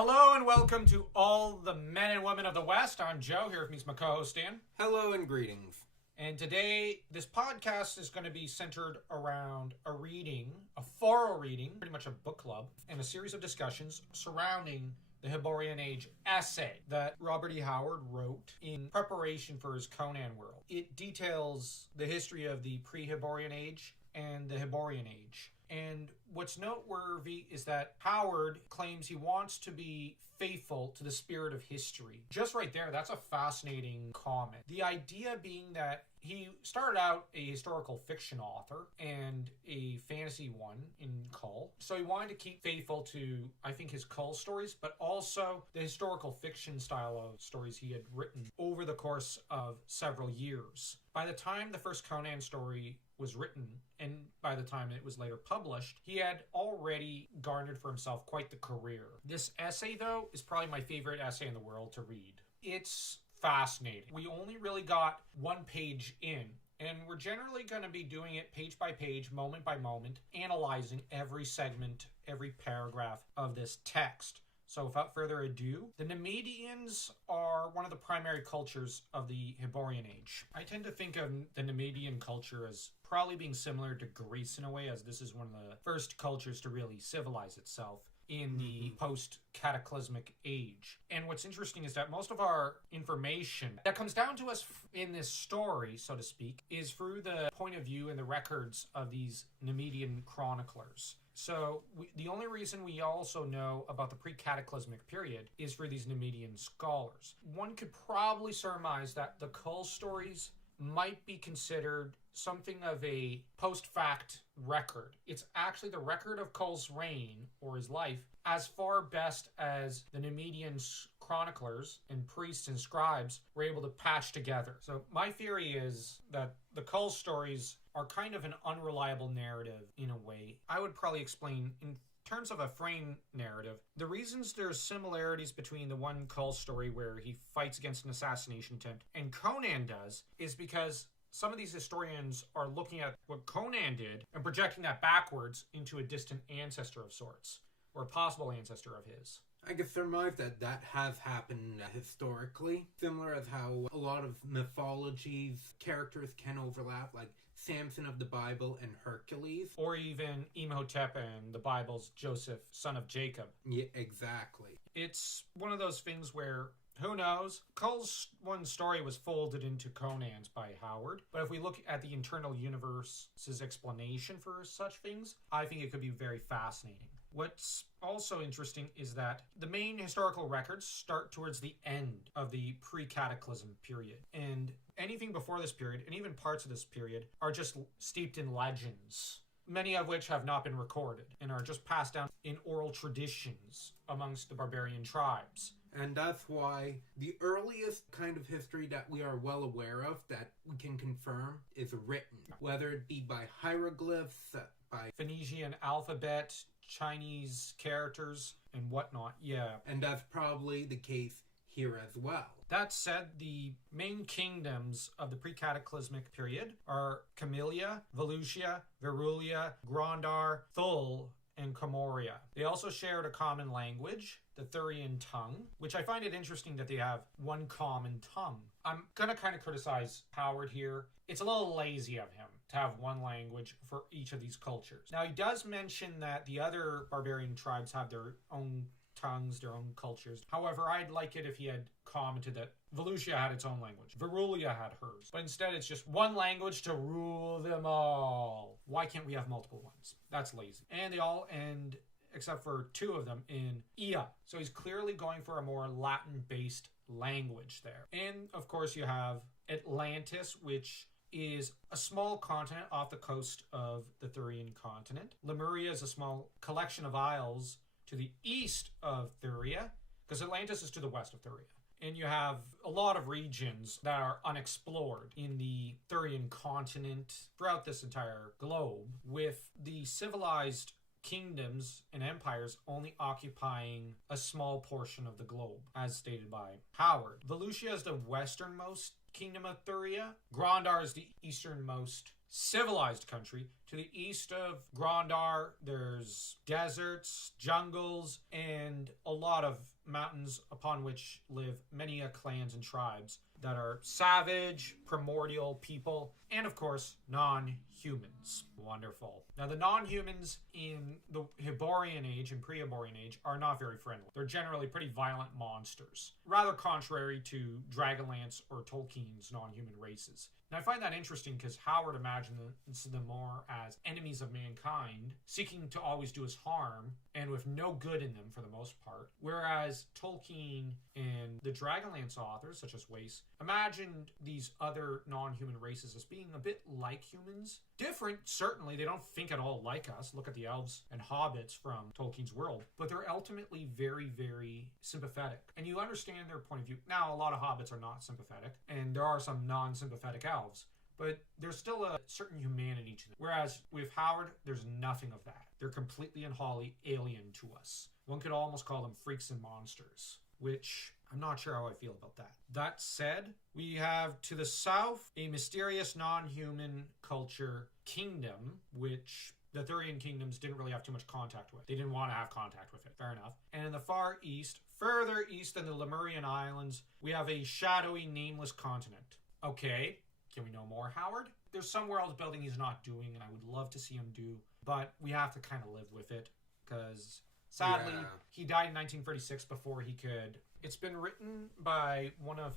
Hello and welcome to all the men and women of the West. I'm Joe, here with me is my co-host Dan. Hello and greetings. And today, this podcast is going to be centered around a thorough reading, pretty much a book club, and a series of discussions surrounding the Hyborian Age essay that Robert E. Howard wrote in preparation for his Conan world. It details the history of the pre-Hyborian Age and the Hyborian Age. And what's noteworthy is that Howard claims he wants to be faithful to the spirit of history. Just right there, that's a fascinating comment. The idea being that he started out a historical fiction author and a fantasy one in Cull. So he wanted to keep faithful to, I think, his Cull stories, but also the historical fiction style of stories he had written over the course of several years. By the time the first Conan story was written, and by the time it was later published, he had already garnered for himself quite the career. This essay, though, is probably my favorite essay in the world to read. It's fascinating. We only really got one page in, and we're generally going to be doing it page by page, moment by moment, analyzing every segment, every paragraph of this text. So without further ado, the Nemedians are one of the primary cultures of the Hyborian Age. I tend to think of the Nemedian culture as probably being similar to Greece in a way, as this is one of the first cultures to really civilize itself in the post-cataclysmic age. And what's interesting is that most of our information that comes down to us in this story, so to speak, is through the point of view and the records of these Nemedian chroniclers. So the only reason we also know about the pre-cataclysmic period is for these Nemedian scholars. One could probably surmise that the Cull stories might be considered something of a post-fact record. It's actually the record of Cull's reign, or his life, as far best as the Nemedian chroniclers and priests and scribes were able to patch together. So my theory is that the Cull stories are kind of an unreliable narrative in a way. I would probably explain in terms of a frame narrative, the reasons there's similarities between the one Cull story where he fights against an assassination attempt and Conan does is because some of these historians are looking at what Conan did and projecting that backwards into a distant ancestor of sorts, or a possible ancestor of his. I can surmise that has happened historically, similar as how a lot of mythologies characters can overlap, like Samson of the Bible and Hercules. Or even Imhotep and the Bible's Joseph, son of Jacob. Yeah, exactly. It's one of those things where, who knows? Cull's one story was folded into Conan's by Howard. But if we look at the internal universe's explanation for such things, I think it could be very fascinating. What's also interesting is that the main historical records start towards the end of the pre-cataclysm period. And anything before this period, and even parts of this period, are just steeped in legends, many of which have not been recorded and are just passed down in oral traditions amongst the barbarian tribes. And that's why the earliest kind of history that we are well aware of, that we can confirm, is written. Whether it be by hieroglyphs, by Phoenician alphabet, Chinese characters, and whatnot, yeah. And that's probably the case here as well. That said, the main kingdoms of the pre-cataclysmic period are Camellia, Volusia, Verulia, Grondar, Thul, and Comoria. They also shared a common language, the Thurian tongue, which I find it interesting that they have one common tongue. I'm going to kind of criticize Howard here. It's a little lazy of him to have one language for each of these cultures. Now, he does mention that the other barbarian tribes have their own tongues, their own cultures. However, I'd like it if he had commented that Volusia had its own language. Verulia had hers. But instead, it's just one language to rule them all. Why can't we have multiple ones? That's lazy. And they all end, except for two of them, in Ia. So he's clearly going for a more Latin-based language there. And, of course, you have Atlantis, which is a small continent off the coast of the Thurian continent. Lemuria is a small collection of isles to the east of Thuria, because Atlantis is to the west of Thuria. And you have a lot of regions that are unexplored in the Thurian continent throughout this entire globe, with the civilized kingdoms and empires only occupying a small portion of the globe, as stated by Howard. Volusia is the westernmost Kingdom of Thuria. Grondar is the easternmost civilized country. To the east of Grondar, there's deserts, jungles, and a lot of mountains upon which live many clans and tribes that are savage, primordial people, and of course, non-humans. Wonderful. Now, the non-humans in the Hyborian Age and pre-Hyborian Age are not very friendly. They're generally pretty violent monsters, rather contrary to Dragonlance or Tolkien's non-human races. And I find that interesting because Howard imagines them more as enemies of mankind, seeking to always do us harm, and with no good in them for the most part. Whereas Tolkien and the Dragonlance authors, such as Wace, imagined these other non-human races as being a bit like humans. Different, certainly. They don't think at all like us. Look at the elves and hobbits from Tolkien's world. But they're ultimately very, very sympathetic. And you understand their point of view. Now, a lot of hobbits are not sympathetic, and there are some non-sympathetic elves. But there's still a certain humanity to them. Whereas with Howard, there's nothing of that. They're completely and wholly alien to us. One could almost call them freaks and monsters, which I'm not sure how I feel about that. That said, we have to the south a mysterious non-human culture kingdom, which the Thurian kingdoms didn't really have too much contact with. They didn't want to have contact with it. Fair enough. And in the far east, further east than the Lemurian Islands, we have a shadowy, nameless continent. Okay. Can we know more, Howard? There's some world building he's not doing, and I would love to see him do, but we have to kind of live with it, because sadly, he died in 1936 before he could. It's been written by one of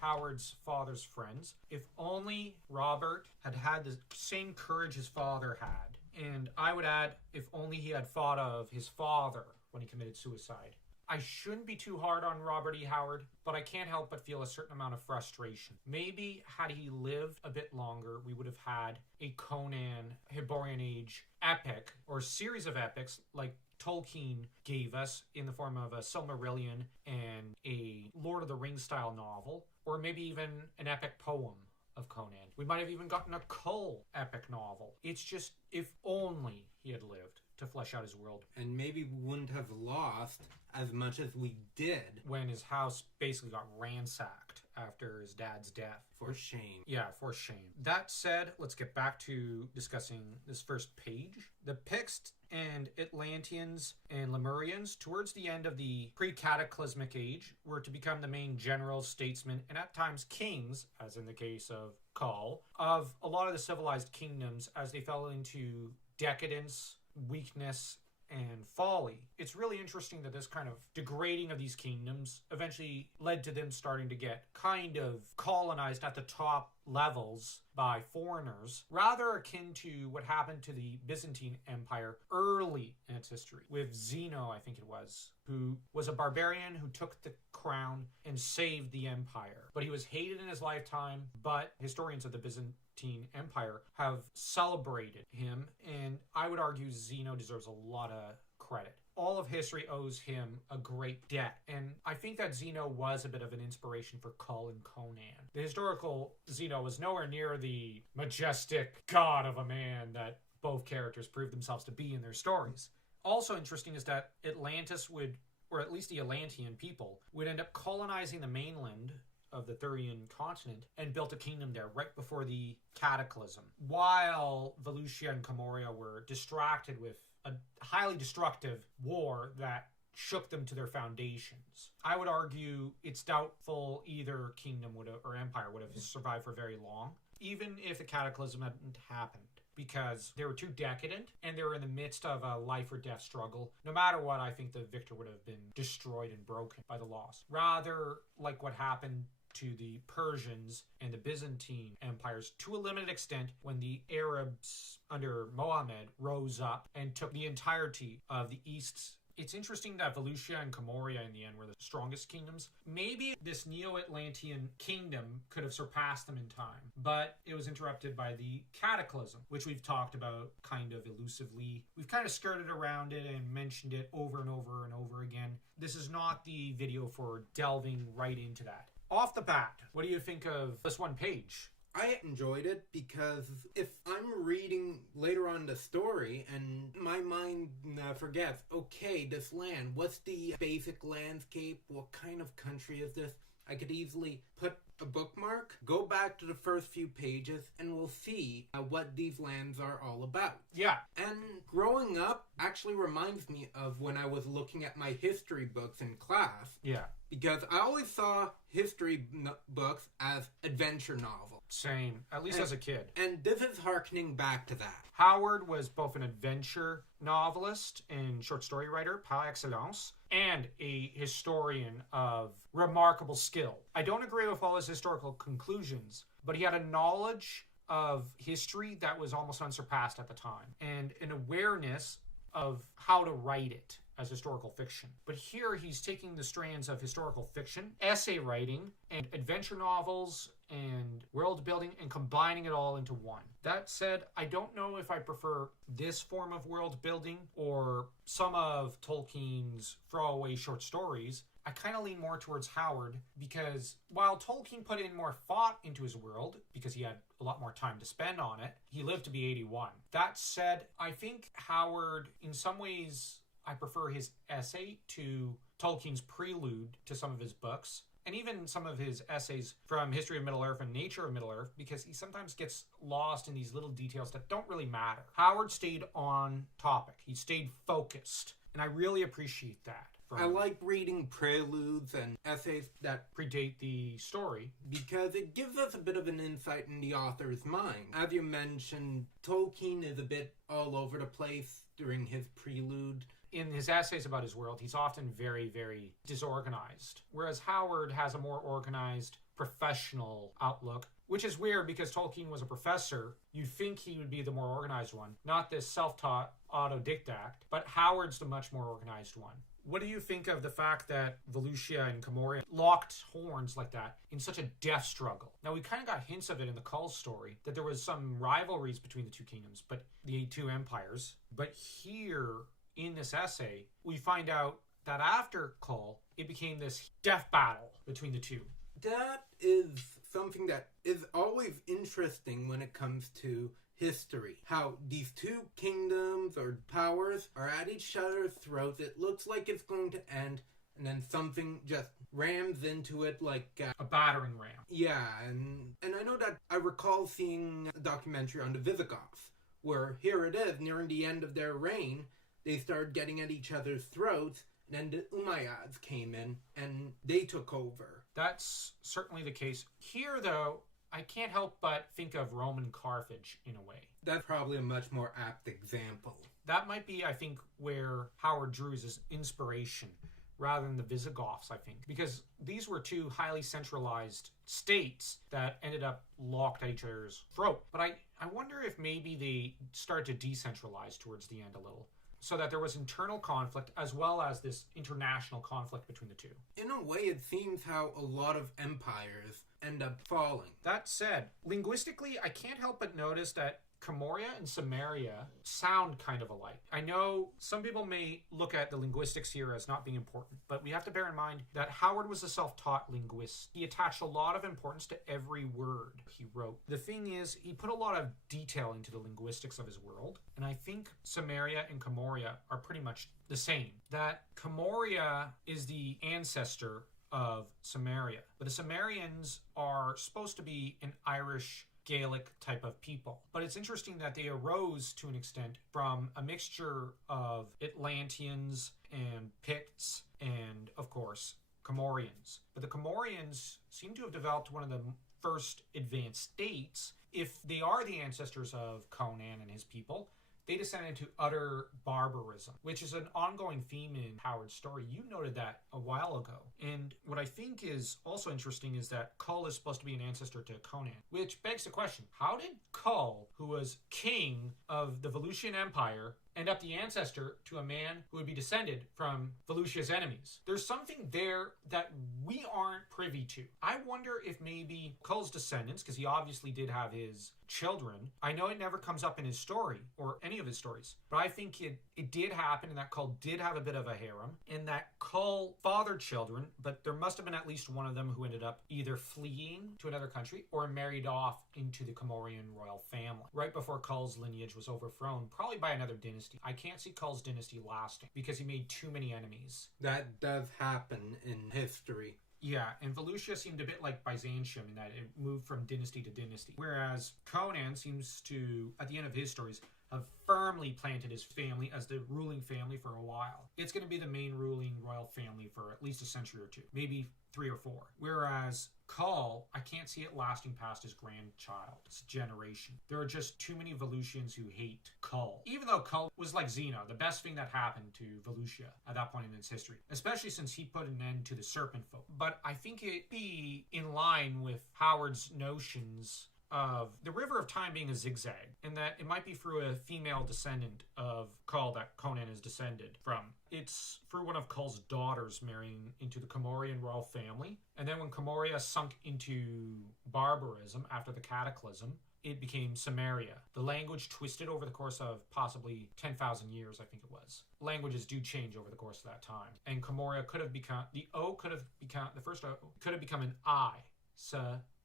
Howard's father's friends. If only Robert had had the same courage his father had, and I would add, if only he had thought of his father when he committed suicide. I shouldn't be too hard on Robert E. Howard, but I can't help but feel a certain amount of frustration. Maybe had he lived a bit longer, we would have had a Conan Hyborian Age epic, or series of epics like Tolkien gave us in the form of a Silmarillion and a Lord of the Rings style novel, or maybe even an epic poem of Conan. We might have even gotten a Kull epic novel. It's just, if only he had lived to flesh out his world. And maybe we wouldn't have lost as much as we did. When his house basically got ransacked after his dad's death. For shame. Yeah, for shame. That said, let's get back to discussing this first page. The Picts and Atlanteans and Lemurians, towards the end of the pre-cataclysmic age, were to become the main generals, statesmen, and at times kings, as in the case of Kull, of a lot of the civilized kingdoms as they fell into decadence, weakness, and folly. It's really interesting that this kind of degrading of these kingdoms eventually led to them starting to get kind of colonized at the top levels by foreigners, rather akin to what happened to the Byzantine Empire early in its history, with Zeno, I think it was, who was a barbarian who took the crown and saved the empire. But he was hated in his lifetime, but historians of the Byzantine Empire have celebrated him, and I would argue Zeno deserves a lot of credit. All of history owes him a great debt, and I think that Zeno was a bit of an inspiration for Kull and Conan. The historical Zeno was nowhere near the majestic god of a man that both characters proved themselves to be in their stories. Also interesting is that Atlantis would, or at least the Atlantean people, would end up colonizing the mainland of the Thurian continent and built a kingdom there right before the cataclysm, while Volusia and Comoria were distracted with a highly destructive war that shook them to their foundations. I would argue it's doubtful either kingdom would have, or empire would have survived for very long, even if the cataclysm hadn't happened, because they were too decadent and they were in the midst of a life or death struggle. No matter what, I think the victor would have been destroyed and broken by the loss. Rather like what happened to the Persians and the Byzantine empires to a limited extent when the Arabs under Mohammed rose up and took the entirety of the East. It's interesting that Volusia and Comoria in the end were the strongest kingdoms. Maybe this Neo-Atlantean kingdom could have surpassed them in time, but it was interrupted by the cataclysm, which we've talked about kind of elusively. We've kind of skirted around it and mentioned it over and over and over again. This is not the video for delving right into that. Off the bat, what do you think of this one page? I enjoyed it because if I'm reading later on the story and my mind forgets, okay, this land, what's the basic landscape? What kind of country is this? I could easily put a bookmark, go back to the first few pages, and we'll see what these lands are all about. Yeah. And growing up actually reminds me of when I was looking at my history books in class. Yeah. Because I always saw history books as adventure novels. Same, at least as a kid. And this is hearkening back to that. Howard was both an adventure novelist and short story writer par excellence, and a historian of remarkable skill. I don't agree with all his historical conclusions, but he had a knowledge of history that was almost unsurpassed at the time, and an awareness of how to write it as historical fiction. But here he's taking the strands of historical fiction, essay writing, and adventure novels, and world building, and combining it all into one. That said, I don't know if I prefer this form of world building or some of Tolkien's throwaway short stories. I kind of lean more towards Howard, because while Tolkien put in more thought into his world, because he had a lot more time to spend on it, he lived to be 81. That said, I think Howard, in some ways, I prefer his essay to Tolkien's prelude to some of his books, and even some of his essays from History of Middle-earth and Nature of Middle-earth, because he sometimes gets lost in these little details that don't really matter. Howard stayed on topic. He stayed focused, and I really appreciate that. I like reading preludes and essays that predate the story, because it gives us a bit of an insight in the author's mind. As you mentioned, Tolkien is a bit all over the place during his prelude. In his essays about his world, he's often very, very disorganized, whereas Howard has a more organized, professional outlook, which is weird because Tolkien was a professor. You'd think he would be the more organized one, not this self-taught autodidact, but Howard's the much more organized one. What do you think of the fact that Volusia and Camoria locked horns like that in such a death struggle? Now, we kind of got hints of it in the Cull story, that there was some rivalries between the two kingdoms, but the two empires. But here, in this essay, we find out that after Cull, it became this death battle between the two. That is something that is always interesting when it comes to history. How these two kingdoms or powers are at each other's throats. It looks like it's going to end, and then something just rams into it like a battering ram. Yeah, and I know that I recall seeing a documentary on the Visigoths, where here it is, nearing the end of their reign, they started getting at each other's throats, and then the Umayyads came in, and they took over. That's certainly the case. Here, though, I can't help but think of Roman Carthage in a way. That's probably a much more apt example. That might be, I think, where Howard drew his inspiration, rather than the Visigoths, I think. Because these were two highly centralized states that ended up locked at each other's throat. But I wonder if maybe they started to decentralize towards the end a little, so that there was internal conflict as well as this international conflict between the two. In a way, it seems how a lot of empires end up falling. That said, linguistically, I can't help but notice that Camoria and Samaria sound kind of alike. I know some people may look at the linguistics here as not being important, but we have to bear in mind that Howard was a self-taught linguist. He attached a lot of importance to every word he wrote. The thing is, he put a lot of detail into the linguistics of his world, and I think Samaria and Camoria are pretty much the same. That Camoria is the ancestor of Samaria, but the Sumerians are supposed to be an Irish Gaelic type of people. But it's interesting that they arose to an extent from a mixture of Atlanteans and Picts and, of course, Comorians. But the Comorians seem to have developed one of the first advanced states. If they are the ancestors of Conan and his people, they descended into utter barbarism, which is an ongoing theme in Howard's story. You noted that a while ago. And what I think is also interesting is that Kull is supposed to be an ancestor to Conan, which begs the question, how did Kull, who was king of the Volusian Empire, end up the ancestor to a man who would be descended from Volusia's enemies? There's something there that we aren't privy to. I wonder if maybe Kull's descendants, because he obviously did have his children. I know it never comes up in his story or any of his stories, but I think it did happen, and that Kull did have a bit of a harem, and that Kull fathered children but there must have been at least one of them who ended up either fleeing to another country or married off into the Comorian royal family right before Kull's lineage was overthrown, probably by another dynasty. I can't see Kull's dynasty lasting because he made too many enemies. That does happen in history. Yeah, and Volusia seemed a bit like Byzantium in that it moved from dynasty to dynasty. Whereas Conan seems to, at the end of his stories, have firmly planted his family as the ruling family for a while. It's going to be the main ruling royal family for at least a century or two, maybe 3 or 4. Whereas Kull, I can't see it lasting past his grandchild's generation. There are just too many Volusians who hate Kull. Even though Kull was like Xena, the best thing that happened to Volusia at that point in its history, especially since he put an end to the serpent folk. But I think it'd be in line with Howard's notions of the River of Time being a zigzag, and that it might be through a female descendant of Kull that Conan is descended from. It's through one of Kull's daughters marrying into the Comorian royal family, and then when Comoria sunk into barbarism after the Cataclysm, it became Samaria. The language twisted over the course of possibly 10,000 years, I think it was. Languages do change over the course of that time. And Comoria could have become, the first O could have become an I,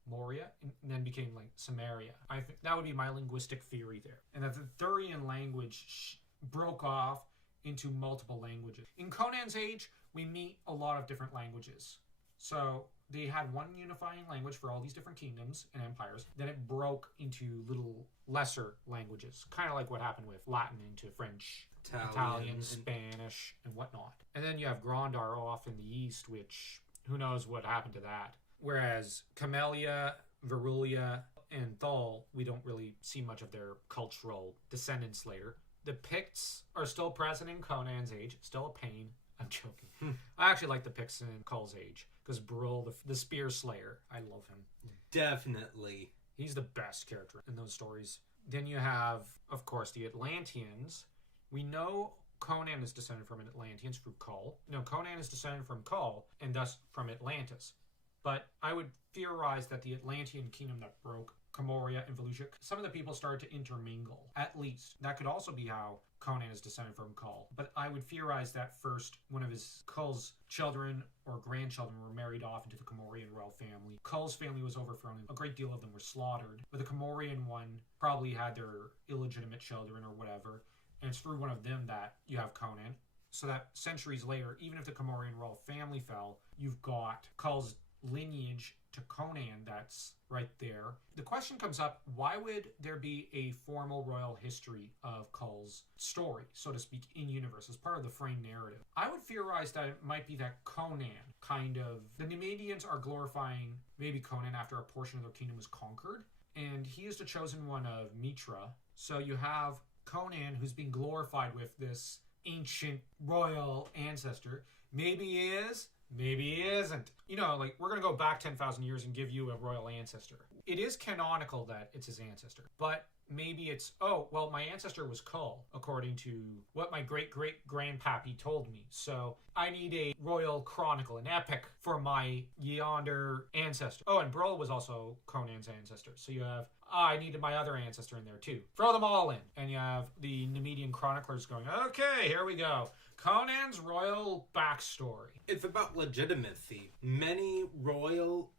Moria, and then became like Samaria. I think that would be my linguistic theory there. And that the Thurian language broke off into multiple languages. In Conan's age, we meet a lot of different languages. So they had one unifying language for all these different kingdoms and empires. Then it broke into little lesser languages, kind of like what happened with Latin into French, Italian, Spanish, and whatnot. And then you have Grondar off in the east, which who knows what happened to that. Whereas Camellia, Verulia, and Thul, we don't really see much of their cultural descendants later. The Picts are still present in Conan's age, still a pain. I'm joking. I actually like the Picts in Kull's age, because Brul, the Spear Slayer, I love him. Definitely. He's the best character in those stories. Then you have, of course, the Atlanteans. We know Conan is descended from Atlanteans through Kull. No, Conan is descended from Kull, and thus from Atlantis. But I would theorize that the Atlantean kingdom that broke Comoria and Volusia, some of the people started to intermingle, at least. That could also be how Conan is descended from Kull. But I would theorize that first one of his Kull's children or grandchildren were married off into the Comorian royal family. Kull's family was overthrown, and a great deal of them were slaughtered. But the Comorian one probably had their illegitimate children or whatever, and it's through one of them that you have Conan. So that centuries later, even if the Comorian royal family fell, you've got Kull's lineage to Conan that's right there. The question comes up, why would there be a formal royal history of Kull's story, so to speak, in universe as part of the frame narrative? I would theorize that it might be that Conan the Nemedians are glorifying maybe Conan after a portion of their kingdom was conquered, and he is the chosen one of Mitra. So you have Conan who's being glorified with this ancient royal ancestor. Maybe he is, maybe he isn't. You know, like, we're going to go back 10,000 years and give you a royal ancestor. It is canonical that it's his ancestor. But maybe it's, oh, well, my ancestor was Kull, according to what my great-great-grandpappy told me. So I need a royal chronicle, an epic for my yonder ancestor. Oh, and Brul was also Conan's ancestor. So you have, I needed my other ancestor in there too. Throw them all in. And you have the Nemedian chroniclers going, okay, here we go. Conan's royal backstory. It's about legitimacy. Many royals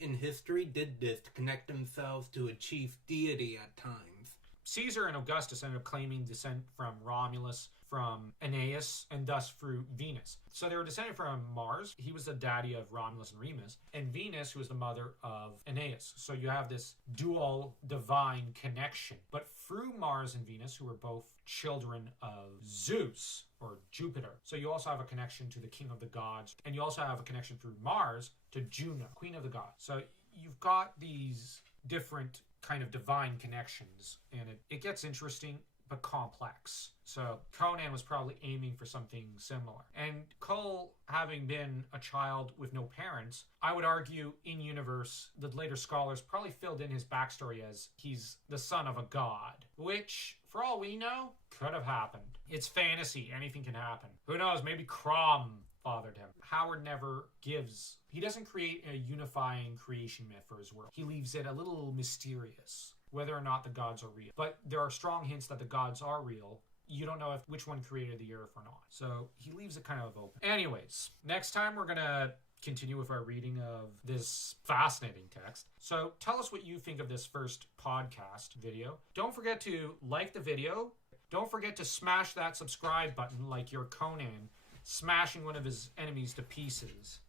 in history did this to connect themselves to a chief deity at times. Caesar and Augustus ended up claiming descent from Romulus, from Aeneas, and thus through Venus. So they were descended from Mars. He was the daddy of Romulus and Remus, and Venus, who was the mother of Aeneas. So you have this dual divine connection. But through Mars and Venus, who were both children of Zeus, or Jupiter. So you also have a connection to the king of the gods, and you also have a connection through Mars to Juno, queen of the gods. So you've got these different kind of divine connections, and it gets interesting but complex. So Conan was probably aiming for something similar. And Kull, having been a child with no parents, I would argue in universe, the later scholars probably filled in his backstory as he's the son of a god, which, for all we know, could have happened. It's fantasy. Anything can happen. Who knows? Maybe Crom fathered him. Howard never gives. He doesn't create a unifying creation myth for his world. He leaves it a little mysterious, whether or not the gods are real. But there are strong hints that the gods are real. You don't know which one created the earth or not. So he leaves it kind of open. Anyways, next time we're going to continue with our reading of this fascinating text. So tell us what you think of this first podcast video. Don't forget to like the video. Don't forget to smash that subscribe button like you're Conan, smashing one of his enemies to pieces.